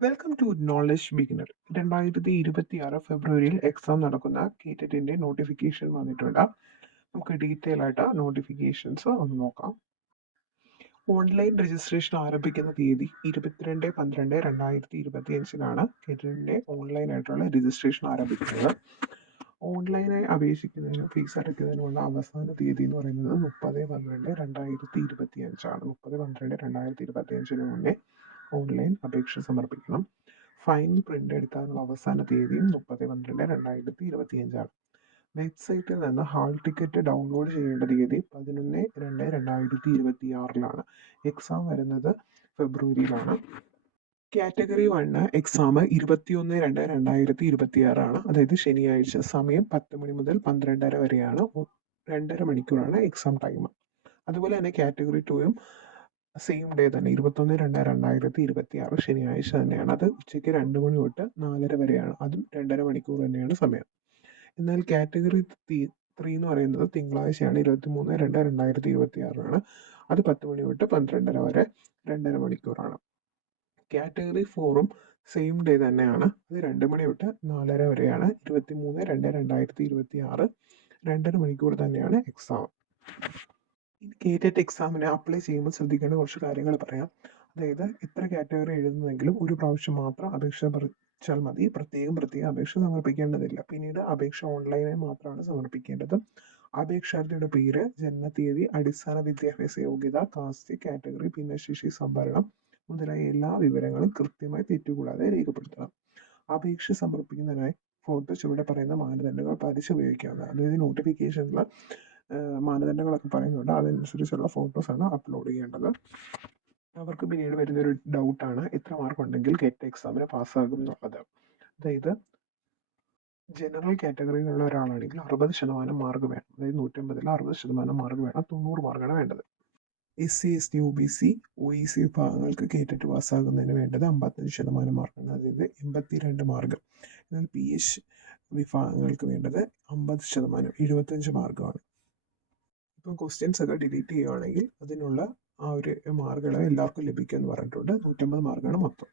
Welcome to knowledge beginner. 2026 ഫെബ്രുവരിയിൽ exam നടക്കുന്ന കേറ്ററ്റിന്റെ notification വന്നിട്ടുണ്ട്. നമുക്ക് ഡീറ്റെയിൽ ആയിട്ട് നോട്ടിഫിക്കേഷൻസ് ഒന്ന് നോക്കാം. ഓൺലൈൻ രജിസ്ട്രേഷൻ ആരംഭിക്കുന്ന തീയതി 22/12/2025 കേറ്ററ്റിന്റെ ഓൺലൈൻ ആയിട്ടുള്ള രജിസ്ട്രേഷൻ ആരംഭിക്കുന്നത്. ഓൺലൈനായി അപേക്ഷിക്കുന്നതിനും ഫീസ് അടയ്ക്കുന്നതിനുമുള്ള അവസാന തീയതി എന്ന് പറയുന്നത് 30/12/2025 30/12/2025 മുന്നേ ഓൺലൈൻ അപേക്ഷ സമർപ്പിക്കണം. ഫൈനൽ പ്രിന്റ് എടുക്കാനുള്ള അവസാന തീയതിയും 30/12/2025. വെബ്സൈറ്റിൽ നിന്ന് ഹാൾ ടിക്കറ്റ് ഡൗൺലോഡ് ചെയ്യേണ്ട തീയതി 11/2/2026. എക്സാം വരുന്നത് ഫെബ്രുവരിയിലാണ്. കാറ്റഗറി 1 എക്സാം 21/2/2026, അതായത് ശനിയാഴ്ച. സമയം 10 മണി മുതൽ 12:30 വരെയാണ്. 2.5 മണിക്കൂറാണ് എക്സാം ടൈം. അതുപോലെ തന്നെ കാറ്റഗറി 2യും സെയിം ഡേ തന്നെ 21/2/2026 ശനിയാഴ്ച തന്നെയാണ്. അത് ഉച്ചയ്ക്ക് 2 മണി തൊട്ട് 4:30 വരെയാണ്. അതും 2.5 മണിക്കൂർ തന്നെയാണ് സമയം. എന്നാൽ കാറ്റഗറി 3 എന്ന് പറയുന്നത് തിങ്കളാഴ്ചയാണ്, 23/2/2026. അത് 10 മണി തൊട്ട് 12:30 വരെ, 2.5 മണിക്കൂറാണ്. കാറ്റഗറി 4ഉം സെയിം ഡേ തന്നെയാണ്. അത് 2 മണി തൊട്ട് 4:30 വരെയാണ്. 23/2/2026, 2.5 മണിക്കൂർ തന്നെയാണ് എക്സാം. ഈ കേറ്ററ്റ് എക്സാമിന് അപ്ലൈ ചെയ്യുമ്പോൾ ശ്രദ്ധിക്കേണ്ട കുറച്ച് കാര്യങ്ങൾ പറയാം. അതായത് എത്ര കാറ്റഗറി എഴുതുന്നെങ്കിലും ഒരു പ്രാവശ്യം മാത്രം അപേക്ഷ പറിച്ചാൽ മതി. പ്രത്യേകം അപേക്ഷ സമർപ്പിക്കേണ്ടതില്ല. പിന്നീട് അപേക്ഷ ഓൺലൈനായി മാത്രമാണ് സമർപ്പിക്കേണ്ടത്. അപേക്ഷാർത്ഥിയുടെ പേര്, ജനനത്തീയതി, അടിസ്ഥാന വിദ്യാഭ്യാസ യോഗ്യത, കാസ്റ്റ്, കാറ്റഗറി, ഭിന്നശേഷി സംവരണം മുതലായ എല്ലാ വിവരങ്ങളും കൃത്യമായി തെറ്റുകൂടാതെ രേഖപ്പെടുത്തണം. അപേക്ഷ സമർപ്പിക്കുന്നതിനായി ഫോട്ടോ ചുവടെ പറയുന്ന മാനദണ്ഡങ്ങൾ പാലിച്ച് ഉപയോഗിക്കാവുന്നതാണ്. അതായത് നോട്ടിഫിക്കേഷനിൽ മാനദണ്ഡങ്ങളൊക്കെ പറയുന്നുണ്ട്. അതനുസരിച്ചുള്ള ഫോട്ടോസാണ് അപ്ലോഡ് ചെയ്യേണ്ടത്. അവർക്ക് പിന്നീട് വരുന്നൊരു ഡൗട്ടാണ് എത്ര മാർക്ക് ഉണ്ടെങ്കിൽ ഗെറ്റ് എക്സാമിന് പാസ്സാകും എന്നുള്ളത്. അതായത് ജനറൽ കാറ്റഗറിയിലുള്ള ഒരാളാണെങ്കിൽ 60% മാർക്ക് വേണം. അതായത് 150-ൽ 60% മാർക്ക് വേണം. 90 മാർക്കാണ് വേണ്ടത്. SC, ST, OBC, OEC വിഭാഗങ്ങൾക്ക് കേറ്ററ്റ് പാസ്സാകുന്നതിന് വേണ്ടത് 55% മാർക്കാണ്. അതായത് 82 മാർക്ക്. എന്നാൽ PH വിഭാഗങ്ങൾക്ക് വേണ്ടത് 50%, 75 മാർക്കാണ്. ഇപ്പം ക്വസ്റ്റ്യൻസ് ഒക്കെ ഡിലീറ്റ് ചെയ്യുകയാണെങ്കിൽ അതിനുള്ള ആ ഒരു മാർക്കുകൾ എല്ലാവർക്കും ലഭിക്കുമെന്ന് പറഞ്ഞിട്ടുണ്ട്. 150 മാർക്കാണ് മൊത്തം.